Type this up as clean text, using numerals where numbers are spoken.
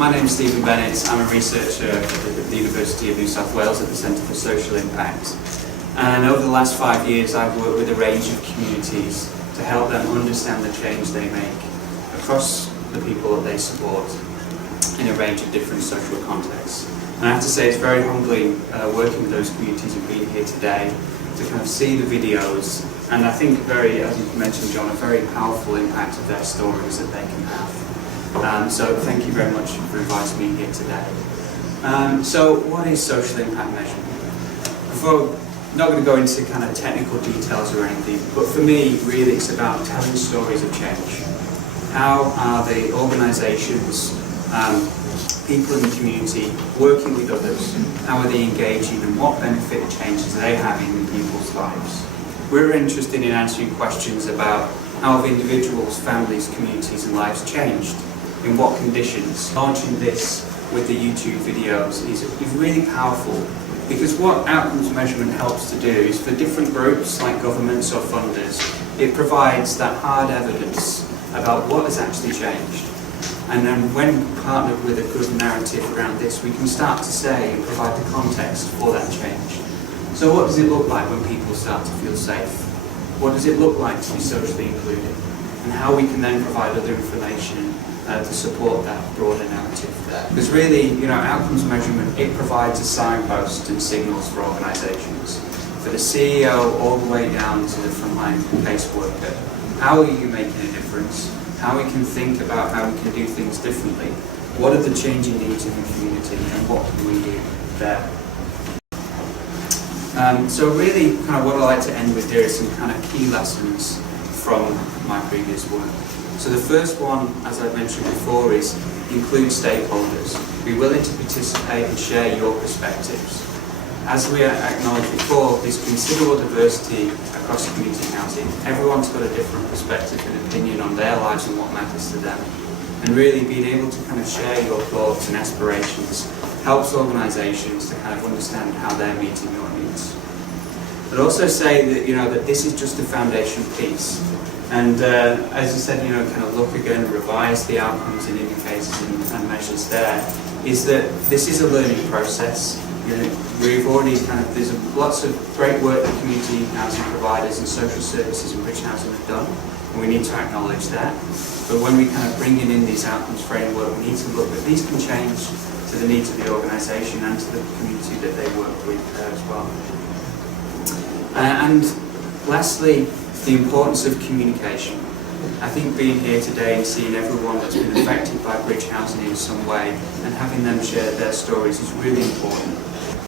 My name is Stephen Bennett. I'm a researcher at the University of New South Wales at the Centre for Social Impact. And over the last 5 years I've worked with a range of communities to help them understand the change they make across the people that they support in a range of different social contexts. And I have to say it's very humbling working with those communities and being here today to kind of see the videos and I think very, as you mentioned John, a very powerful impact of their stories that they can have. So thank you very much for inviting me here today. So what is social impact measurement? I'm not going to go into kind of technical details or anything, but for me really it's about telling stories of change. How are the organisations, people in the community working with others? How are they engaging and what benefit changes are they having in people's lives? We're interested in answering questions about how have individuals, families, communities and lives changed, in what conditions. Launching this with the YouTube videos is really powerful because what outcomes measurement helps to do is for different groups like governments or funders, it provides that hard evidence about what has actually changed. And then when partnered with a good narrative around this, we can start to say and provide the context for that change. So what does it look like when people start to feel safe? What does it look like to be socially included? And how we can then provide other information to support that broader narrative there. Because really, outcomes measurement, it provides a signpost and signals for organisations. For the CEO all the way down to the frontline caseworker. How are you making a difference? How we can think about how we can do things differently. What are the changing needs in the community and what can we do there? So really kind of what I like to end with here is some kind of key lessons from my previous work. So the first one, as I mentioned before, is include stakeholders. Be willing to participate and share your perspectives. As we acknowledged before, there's considerable diversity across community housing. Everyone's got a different perspective and opinion on their lives and what matters to them. And really being able to kind of share your thoughts and aspirations helps organisations to kind of understand how they're meeting your needs. But also say that, that this is just a foundation piece. And as you said, kind of look again, revise the outcomes and indicators and measures there, is that this is a learning process. We've already there's lots of great work that community housing providers and social services and bridge housing have done, and we need to acknowledge that. But when we kind of bring in these outcomes framework, we need to look that these can change to the needs of the organisation and to the community that they work with as well. And lastly, the importance of communication. I think being here today and seeing everyone that's been affected by bridge housing in some way and having them share their stories is really important.